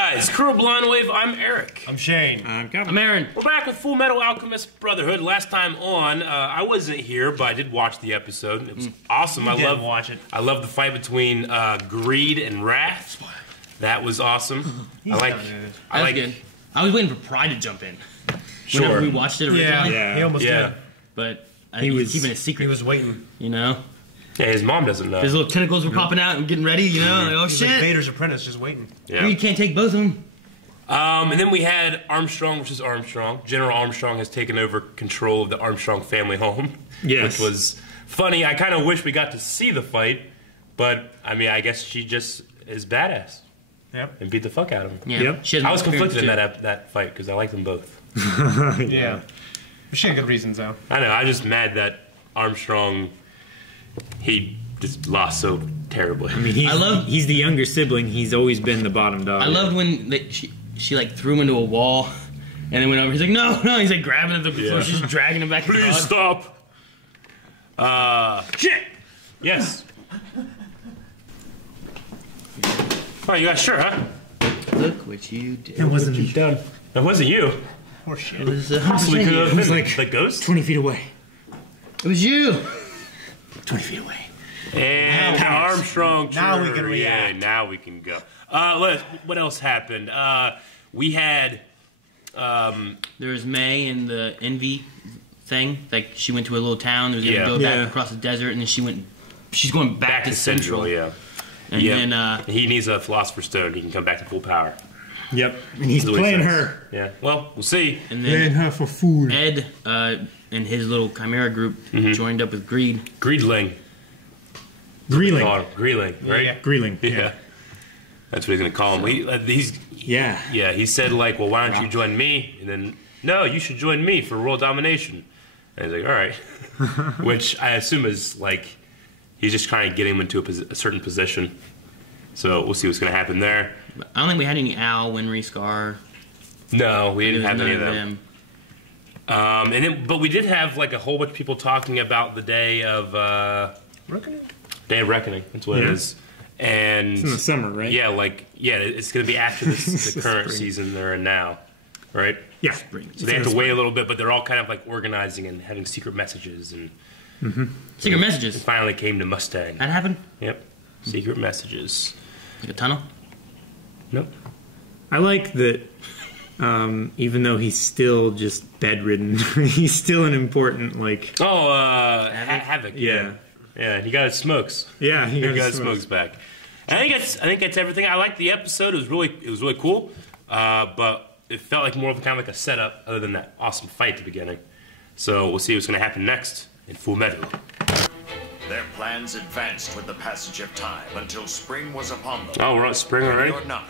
guys, Crew of Blind Wave, I'm Eric. I'm Shane. I'm Aaron. We're back with Fullmetal Alchemist Brotherhood. Last time on, I wasn't here, but I did watch the episode. It was awesome. I love the fight between Greed and Wrath. That was awesome. I like good. I was waiting for Pride to jump in. Sure. Whenever we watched it originally. Yeah, he almost did. But I think he was keeping it secret. He was waiting. You know? Yeah, his mom doesn't know. His little tentacles were popping out and getting ready, you know? Like, oh, He's shit. like Vader's apprentice, just waiting. Yeah. Greed can't take both of them. And then we had Armstrong versus Armstrong. General Armstrong has taken over control of the Armstrong family home. Yes. Which was funny. I kind of wish we got to see the fight, but, I mean, I guess she just is badass. Yep. And beat the fuck out of him. Yeah. Yep. I was conflicted in that fight because I liked them both. Yeah. She had good reasons, though. I know. I'm just mad that Armstrong, he just lost so terribly. I mean, he's the younger sibling. He's always been the bottom dog. I loved when she like threw him into a wall and then went over. He's like, no. He's like grabbing at the floor. She's just dragging him back. Please stop. Shit. Yes. Oh, you got sure, huh? Look what you did. It wasn't me. Done. That wasn't you. Poor shit. It was, Possibly could have been like the ghost. 20 feet away. It was you. 20 feet away. And Armstrong. Now we can react. Yeah, now we can go. What else happened? We had. There was May and the Envy thing. Like she went to a little town. There was gonna go back across the desert, and then she's going back to Central. Yeah. And then he needs a Philosopher's Stone. He can come back to full power. Yep. And he's playing her. Yeah. Well, we'll see. and Playing then her for food. Ed and his little Chimera group joined up with Greed. Greedling. Greeling. Greeling, right? Yeah. Greeling. Yeah. That's what he's gonna call him. Yeah. He said like, well, why don't you join me? And then, no, you should join me for world domination. And he's like, all right. Which I assume is like, he's just trying to get him into a certain position. So we'll see what's gonna happen there. I don't think we had any Al, Winry, Scar. No, we didn't There was have any of none them. But we did have like a whole bunch of people talking about the day of Reckoning? Day of Reckoning. That's what it is. And It's in the summer, right? yeah, it's gonna be after the current season they're in now, right? Yeah. So they have to wait a little bit, but they're all kind of like organizing and having secret messages, and Secret it messages. finally came to Mustang. That happened? Yep, secret messages. Like a tunnel? Nope. I like that even though he's still just bedridden, he's still an important, like... Oh, Havoc. Yeah. Yeah, he got his smokes. Yeah, He got his smokes back. I think that's everything. I liked the episode. It was really cool. But it felt like more of kind of like a setup, other than that awesome fight at the beginning. So we'll see what's going to happen next in Fullmetal. Their plans advanced with the passage of time until spring was upon them. Oh, we're on spring already? Ready or not,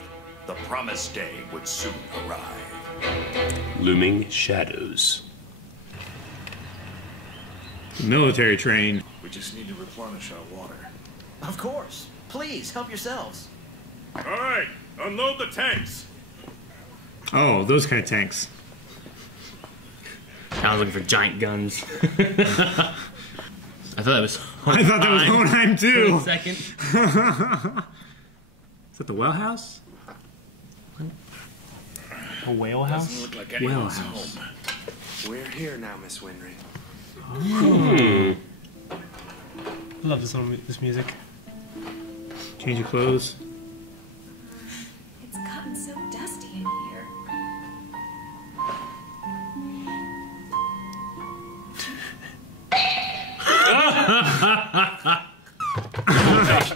the promised day would soon arrive. Looming Shadows. Military train. We just need to replenish our water. Of course. Please, help yourselves. All right, unload the tanks. Oh, those kind of tanks. I was looking for giant guns. I thought that was I thought that was Hohenheim, too. For a second. Is that the well house? A whale house? Doesn't look like Well anyone's house. home. We're here now, Miss Winry. I love this music. Change your clothes. It's gotten so dusty in here.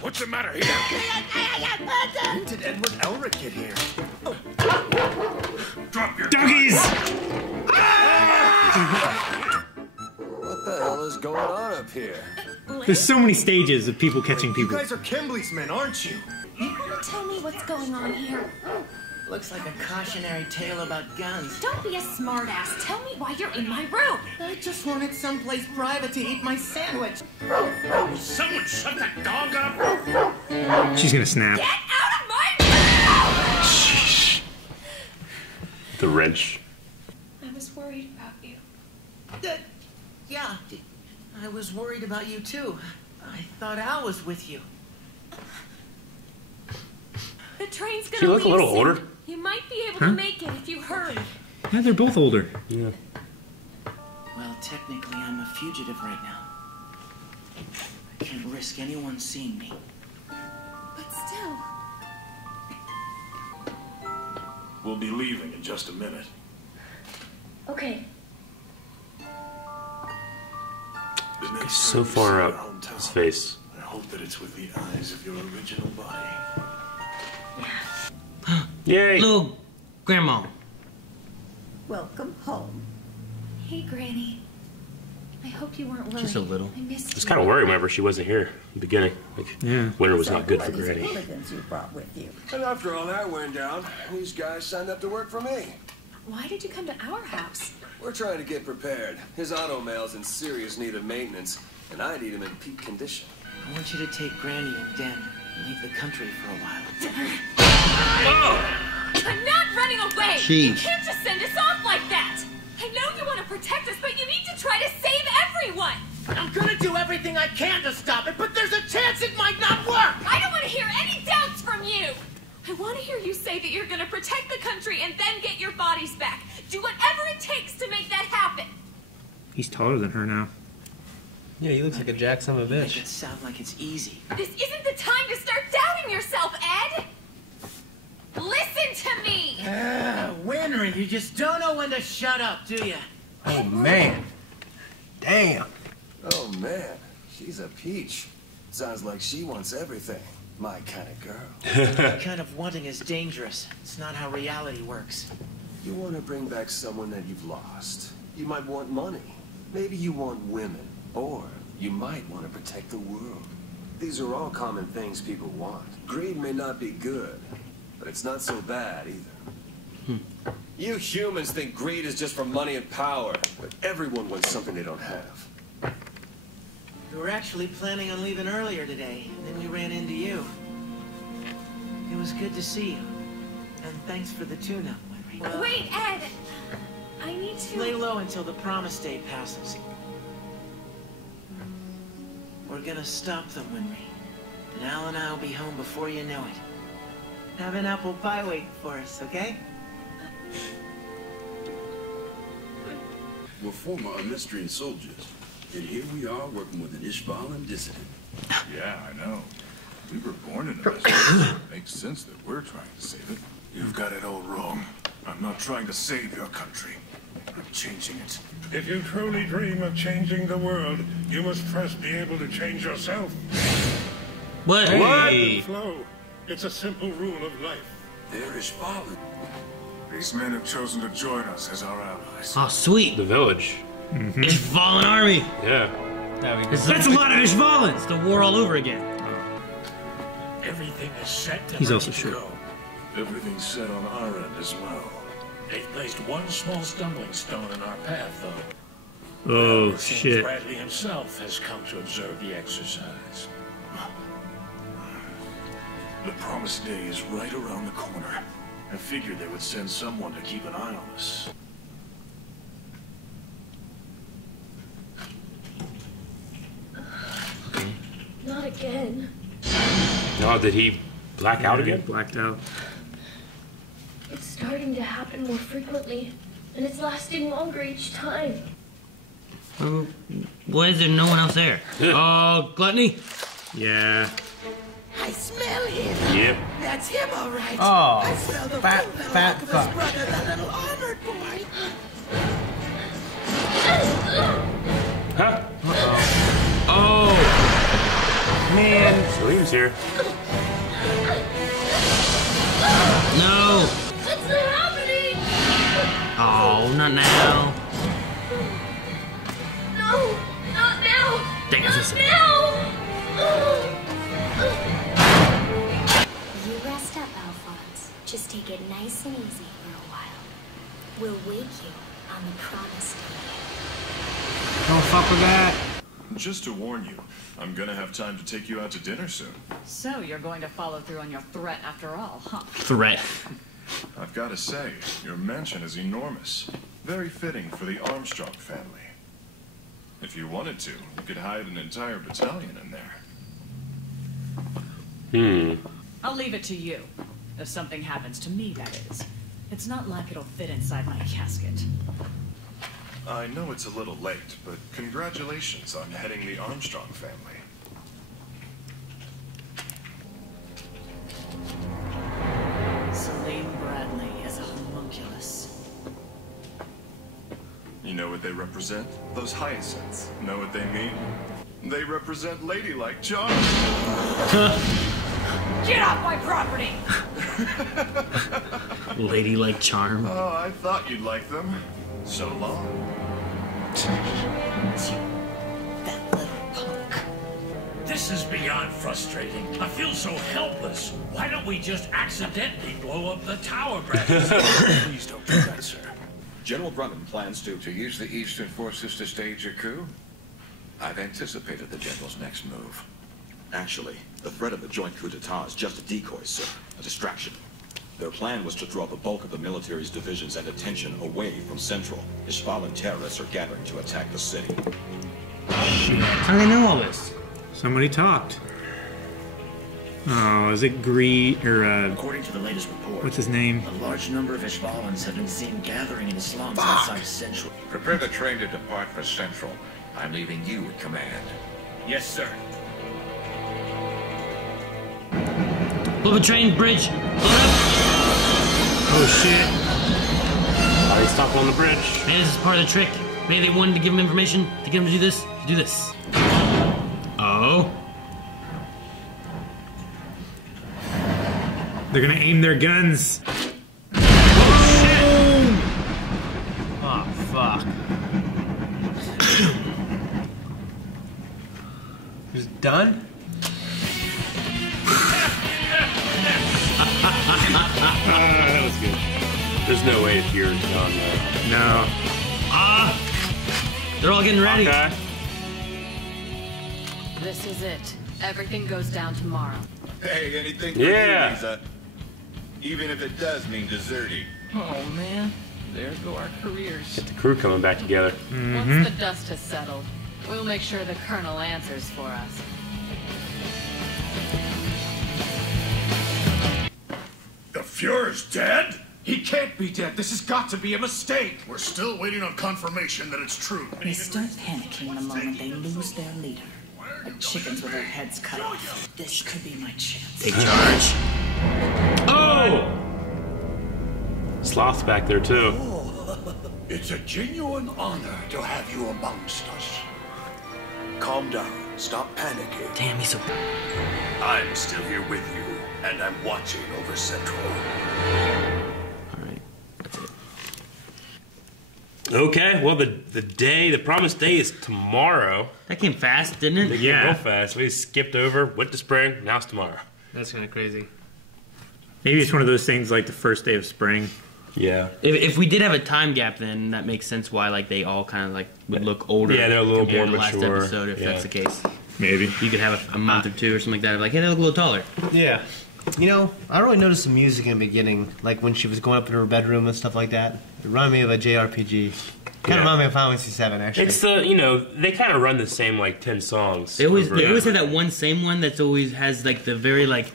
What's the matter here? When did Edward Elric get here? Drop your Doggies! What the hell is going on up here? There's so many stages of people catching You people. guys are Kimbley's men, aren't you? You want to tell me what's going on here? Looks like a cautionary tale about guns. Don't be a smartass. Tell me why you're in my room. I just wanted someplace private to eat my sandwich. Someone shut that dog up! She's gonna snap. Get out of my room! The wrench. I was worried about you. Yeah, I was worried about you too. I thought Al was with you. The train's gonna She look a leave little soon. older. You might be able to make it if you hurry. Yeah, they're both older. Yeah. Well, technically, I'm a fugitive right now. I can't risk anyone seeing me. But still. We'll be leaving in just a minute. Okay. The next So time you far see up your hometown, his face. I hope that it's with the eyes of your original body. Yay! Little grandma. Welcome home. Hey, Granny. I hope you weren't worried. Just a little. I missed I was you. kind of worried whenever she wasn't here in the beginning. Like, Yeah. winter was not good for What are these Granny. hooligans you brought with you? And after all that went down, these guys signed up to work for me. Why did you come to our house? We're trying to get prepared. His auto mail's in serious need of maintenance, and I need him in peak condition. I want you to take Granny and Den and leave the country for a while. I'm not running away! Jeez. You can't just send us off like that! I know you want to protect us, but you need to try to save everyone! I'm gonna do everything I can to stop it, but there's a chance it might not work! I don't want to hear any doubts from you! I want to hear you say that you're going to protect the country and then get your bodies back. Do whatever it takes to make that happen. He's taller than her now. Yeah, he looks like a jack son of a You make bitch. it sound like it's easy. This isn't the time to start doubting yourself, Ed! Listen to me! Winry, you just don't know when to shut up, do you? Oh, man. Damn. Oh, man. She's a peach. Sounds like she wants everything. My kind of girl. That kind of wanting is dangerous. It's not how reality works. You want to bring back someone that you've lost. You might want money. Maybe you want women. Or you might want to protect the world. These are all common things people want. Greed may not be good, but it's not so bad either. You humans think greed is just for money and power, but everyone wants something they don't have. We were actually planning on leaving earlier today, and then we ran into you. It was good to see you. And thanks for the tune-up, Winry. Wait, Ed! I need Lay to... low until the promise day passes. We're gonna stop them, Winry. And Al and I will be home before you know it. Have an apple pie waiting for us, okay? We're former Amistrian soldiers, and here we are working with an Ishvalan dissident. Yeah, I know. We were born in a mess. Makes sense that we're trying to save it. You've got it all wrong. I'm not trying to save your country. I'm changing it. If you truly dream of changing the world, you must first be able to change yourself. What? Ebb and flow. It's a simple rule of life. They're Ishvalan. These men have chosen to join us as our allies. Oh, sweet. The village. Ishvalan army. Yeah. That's a lot of Ishvalan. It's the war all over again. Everything is set and He's ready also to short. go. Everything's set on our end as well. They've placed one small stumbling stone in our path, though. Oh, It seems shit. Bradley himself has come to observe the exercise. The promised day is right around the corner. I figured they would send someone to keep an eye on us. Not again. No, did he black out again? Blacked out. It's starting to happen more frequently, and it's lasting longer each time. Why is there no one else there? Oh, Gluttony? Yeah. I smell him. Yep. That's him, all right. Oh, I smell the fat Fullmetal Alchemist fuck. brother, the little armored boy. Huh? Oh, Man. So he was here. no. What's happening? Oh, not now. No, not now. Dang it, Not listen. now. You rest up, Alphonse. Just take it nice and easy for a while. We'll wake you on the promised day. Don't fuck with that. Just to warn you, I'm gonna have time to take you out to dinner soon. So you're going to follow through on your threat after all, huh? Threat. I've got to say, your mansion is enormous. Very fitting for the Armstrong family. If you wanted to, you could hide an entire battalion in there. I'll leave it to you. If something happens to me, that is. It's not like it'll fit inside my casket. I know it's a little late, but congratulations on heading the Armstrong family. Salim Bradley is a homunculus. You know what they represent? Those hyacinths. Know what they mean? They represent ladylike charm. Get off my property! Ladylike charm. Oh, I thought you'd like them. So long. That little punk. This is beyond frustrating. I feel so helpless. Why don't we just accidentally blow up the tower, Brad? Please don't do that, sir. General Brumman plans to use the Eastern forces to stage a coup? I've anticipated the General's next move. Actually, the threat of a joint coup d'etat is just a decoy, sir. A distraction. Their plan was to draw the bulk of the military's divisions and attention away from Central. Ishvalan terrorists are gathering to attack the city. How do they know all this? Somebody talked. Oh, is it Greed or According to the latest report, what's his name? a large number of Ishvalans have been seen gathering in the slums outside Central. Prepare the train to depart for Central. I'm leaving you in command. Yes, sir. Blow the train bridge. Blow it up. Oh shit! Already stopped on the bridge. Maybe this is part of the trick. Maybe they wanted to give him information to get him to do this. To do this. Oh. They're gonna aim their guns. Oh, fuck. He's done? That was good. There's no way if you're done there. No. Ah! They're all getting ready. Okay. This is it. Everything goes down tomorrow. Hey, anything for Yeah. you, Lisa? Even if it does mean deserting. Oh, man. There go our careers. Get the crew coming back together. Once the dust has settled, we'll make sure the Colonel answers for us. The Fuhrer's dead? He can't be dead. This has got to be a mistake. We're still waiting on confirmation that it's true. They start panicking the moment they lose their leader. Like chickens with their heads cut off. This could be my chance. Take charge. Oh! Sloth's back there too. It's a genuine honor to have you amongst us. Calm down. Stop panicking. Damn, he's so... I'm still here with you, and I'm watching over Central. Alright, that's it. Okay, well the promised day is tomorrow. That came fast, didn't it? It came real fast. We skipped over, went to spring, now it's tomorrow. That's kind of crazy. Maybe it's one of those things like the first day of spring. Yeah. If we did have a time gap, then that makes sense why like they all kind of like would look older. Yeah, they're a little compared more to last mature. episode, if Yeah. that's the case. Maybe you could have a month or two or something like that. Of like, hey, they look a little taller. Yeah. You know, I don't really noticed the music in the beginning, like when she was going up in her bedroom and stuff like that. It reminded me of a JRPG. Kind of reminded me of Final Fantasy VII, actually. It's they kind of run the same like 10 songs. They always have that one same one that's always has like the very like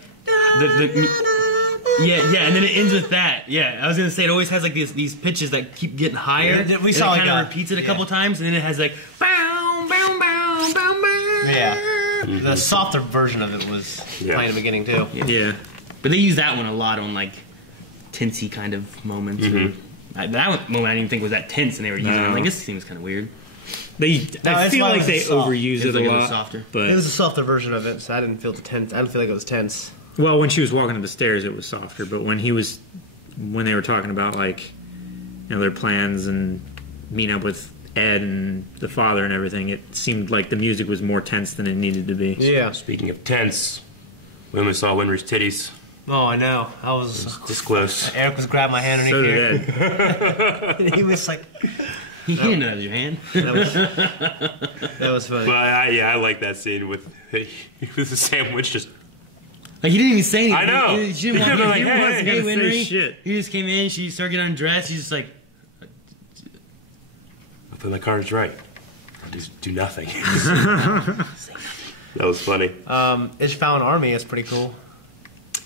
yeah, and then it ends with that. Yeah, I was gonna say it always has like these pitches that keep getting higher. Yeah, we saw it kind of repeats it a couple times, and then it has like bow, bow, bow, bow, bow. Yeah. The softer version of it was playing in the beginning too. Yeah. But they use that one a lot on like tensey kind of moments. That moment I didn't even think was that tense, and they were using it. I'm like, this seems kind of weird. I feel like they overuse it a lot. Softer. But it was a softer version of it, so I didn't feel the tense. I didn't feel like it was tense. well, when she was walking up the stairs, it was softer. But when they were talking about like, their plans and meeting up with Ed and the father and everything, it seemed like the music was more tense than it needed to be. Yeah. Speaking of tense, we almost saw Winry's titties. Oh, I know. I was this close. Eric was grabbing my hand So underneath did here. He was like, he didn't know your hand. That was funny. But I like that scene with the sandwich just. Like, he didn't even say anything. I know. She didn't want Like, hey, hey, Winry. Shit. He just came in. She started getting undressed. He's just like, I feel like Carter's right. I'll just do nothing. That was funny. Ishvalan Army is pretty cool.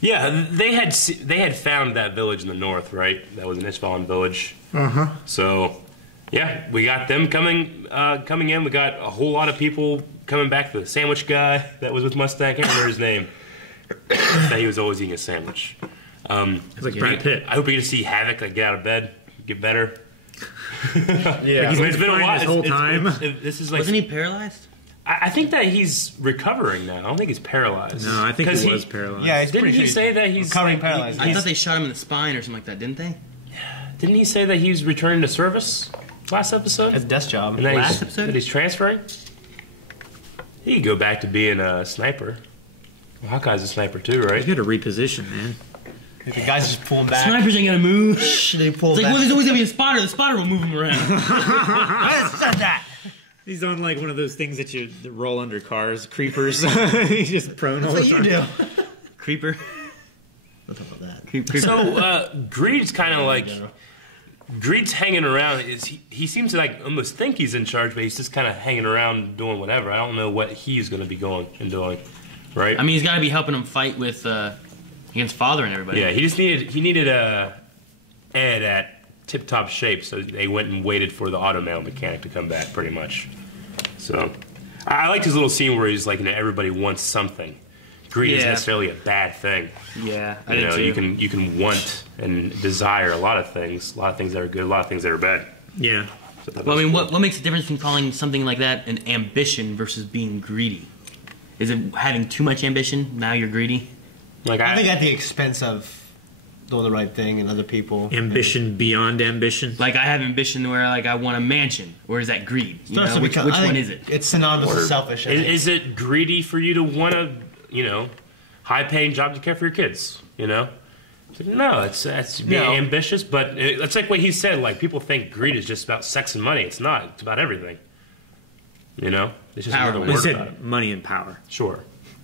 Yeah, they had found that village in the north, right? That was an Ishvalan village. Uh-huh. So, yeah, we got them coming in. We got a whole lot of people coming back. The sandwich guy that was with Mustang, I can't remember his name. That he was always eating a sandwich. It's like Brad Pitt. I hope we get to see Havoc like get out of bed, get better. Yeah, like he's been a while this whole time. This is like, wasn't he paralyzed? I think that he's recovering now. I don't think he's paralyzed. No, I think he was paralyzed. Yeah, didn't he say that he's recovering paralyzed? I thought they shot him in the spine or something like that, didn't they? Didn't he say that he's returning to service last episode? That's a desk job. And that Last episode? that he's transferring? He could go back to being a sniper. Well, Hawkeye's a sniper too, right? He's got to reposition, man. The guys just pull him back. Snipers ain't gonna move. They pull It's like, back. well, there's always gonna be a spotter. The spotter will move him around. What is that? He's on like one of those things that roll under cars, creepers. He's just prone all the time. That's what you do. Creeper. We'll talk about that. Creeper. So Greed's kind of like Greed's hanging around. He seems to like almost think he's in charge, but he's just kind of hanging around doing whatever. I don't know what he's going to be going and doing, right? I mean, he's got to be helping him fight with against Father and everybody. Yeah, he needed Ed at tip-top shape, so they went and waited for the automail mechanic to come back, pretty much. So I liked his little scene where he's like, everybody wants something. Greed isn't necessarily a bad thing. Yeah, I did too. You can want and desire a lot of things that are good, a lot of things that are bad. Yeah. So well, I mean, what makes the difference between calling something like that an ambition versus being greedy? Is it having too much ambition? Now you're greedy. Like I think at the expense of doing the right thing and other people. Ambition beyond ambition. Like I have ambition where like I want a mansion, or is that greed? You know, which one is it? It's synonymous with selfish. Is it greedy for you to want a high-paying job to care for your kids? No, it's being ambitious, but it's like what he said. Like people think greed is just about sex and money. It's not. It's about everything. It's just another word about it. Money and power. Sure.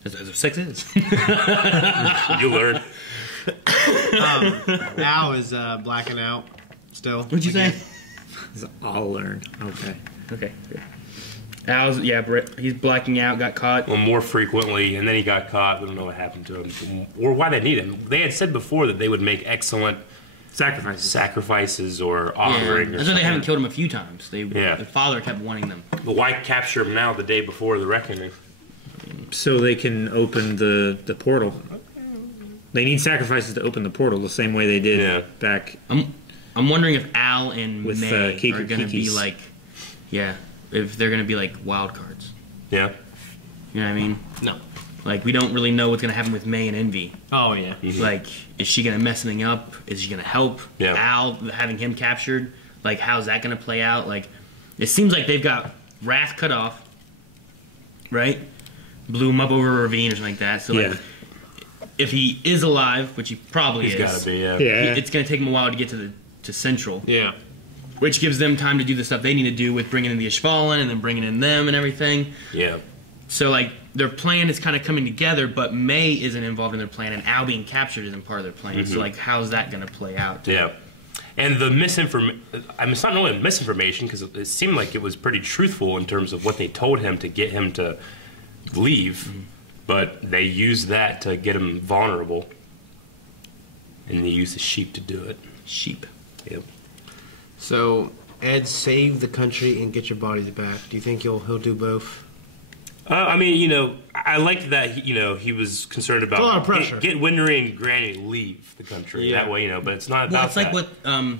As sex is. You learn. Al is blacking out still. What'd you say? I'll learn. Okay. Al's he's blacking out. Got caught. Well, more frequently, and then he got caught. We don't know what happened to him or why they need him. They had said before that they would make excellent sacrifices or offering. That's why they haven't killed him a few times. The father kept wanting them. But why capture him now, the day before the reckoning? So they can open the portal. They need sacrifices to open the portal the same way they did back. I'm wondering if Al and with, May are going to be like, if they're going to be like wild cards. Yeah. You know what I mean? No. Like we don't really know what's going to happen with May and Envy. Oh yeah. Mm-hmm. Like, is she going to mess something up? Is she going to help Al having him captured? Like, how's that going to play out? Like, it seems like they've got Wrath cut off, right? Blew him up over a ravine or something like that. So like, if he is alive, which he probably is, he's got to be. It's going to take him a while to get to Central. Yeah. Which gives them time to do the stuff they need to do with bringing in the Ishvalan and then bringing in them and everything. Yeah. So like their plan is kind of coming together, but May isn't involved in their plan, and Al being captured isn't part of their plan. Mm-hmm. So like, how's that going to play out? Yeah. And the misinformation, it's not really misinformation because it seemed like it was pretty truthful in terms of what they told him to get him to leave, but they used that to get him vulnerable, and they used the sheep to do it. Sheep. Yep. So Ed, save the country and get your bodies back. Do you think he'll do both? I mean, I liked that. He was concerned about a lot of pressure. Get Winry and Granny leave the country that way. But it's not about that. Well, it's like what.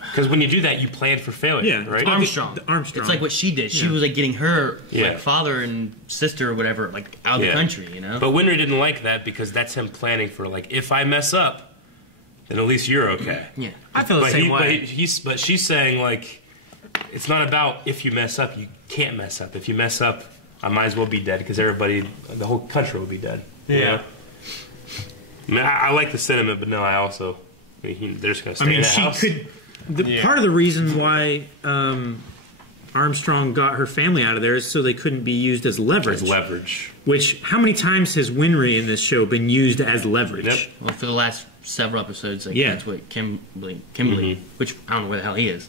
Because when you do that, you plan for failure, right? Armstrong. It's like what she did. She was like getting her like father and sister or whatever like out of the country, But Winry didn't like that because that's him planning for like, if I mess up, then at least you're okay. Yeah, I feel the same way. But she's saying like, it's not about if you mess up. You can't mess up. If you mess up, I might as well be dead because the whole country will be dead. Yeah. I mean, I like the sentiment, but no, I also, they're just going to stay in the house. Part of the reason why Armstrong got her family out of there is so they couldn't be used as leverage. Which, how many times has Winry in this show been used as leverage? Yep. Well, for the last several episodes, that's what Kimberly, which I don't know where the hell he is,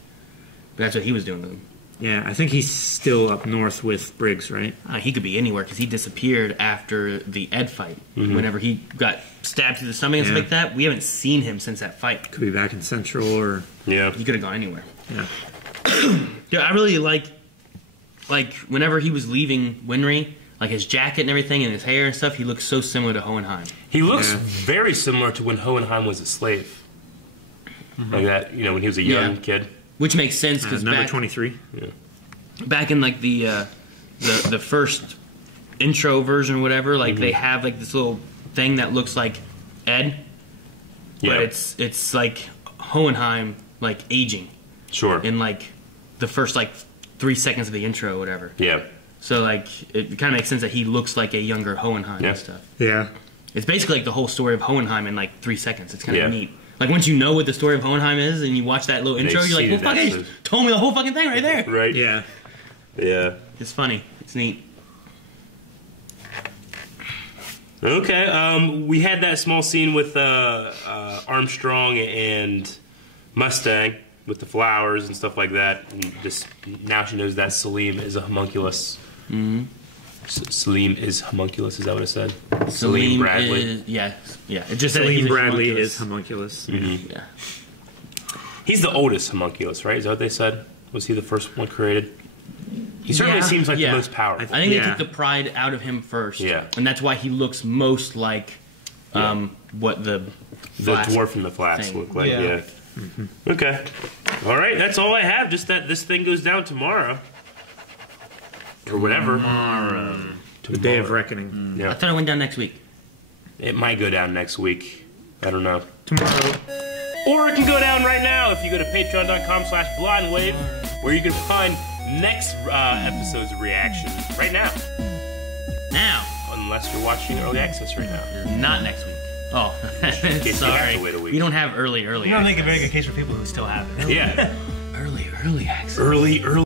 but that's what he was doing to them. Yeah, I think he's still up north with Briggs, right? He could be anywhere because he disappeared after the Ed fight. Whenever he got stabbed through the stomach and stuff like that, we haven't seen him since that fight. Could be back in Central or... Yeah. He could have gone anywhere. Yeah. Yeah, I really like whenever he was leaving Winry, like his jacket and everything and his hair and stuff, he looks so similar to Hohenheim. He looks very similar to when Hohenheim was a slave. Like that, you know, when he was a young kid. Which makes sense because number 23. Yeah. Back in like the first intro version or whatever, like they have like this little thing that looks like Ed, but it's like Hohenheim like aging. Sure. In like the first like 3 seconds of the intro or whatever. Yeah. So like it kind of makes sense that he looks like a younger Hohenheim and stuff. Yeah. It's basically like the whole story of Hohenheim in like 3 seconds. It's kind of neat. Like once you know what the story of Hohenheim is and you watch that little intro, you're like, well, fuck, he told me the whole fucking thing right there. Right. Yeah. Yeah. It's funny. It's neat. Okay. We had that small scene with Armstrong and Mustang with the flowers and stuff like that. And just now she knows that Salim is a homunculus. Mm-hmm. Salim is homunculus. Is that what it said? Salim Bradley. It just Salim Bradley is homunculus. Yeah. He's the oldest homunculus, right? Is that what they said? Was he the first one created? He certainly seems like the most powerful. I think they took the pride out of him first. Yeah. And that's why he looks most like what the dwarf in the flask look like. Yeah. Okay. All right. That's all I have. Just that this thing goes down tomorrow. Or whatever. Tomorrow. The Day of Reckoning. Yeah. I thought it went down next week. It might go down next week. I don't know. Tomorrow. Or it can go down right now if you go to patreon.com/blindwave, where you can find next episode's reaction right now. Now. Unless you're watching early access right now. Not next week. Oh, You sorry. have to wait a week. We don't have early You don't make a very good case for people who still have it. Yeah. Early access. Early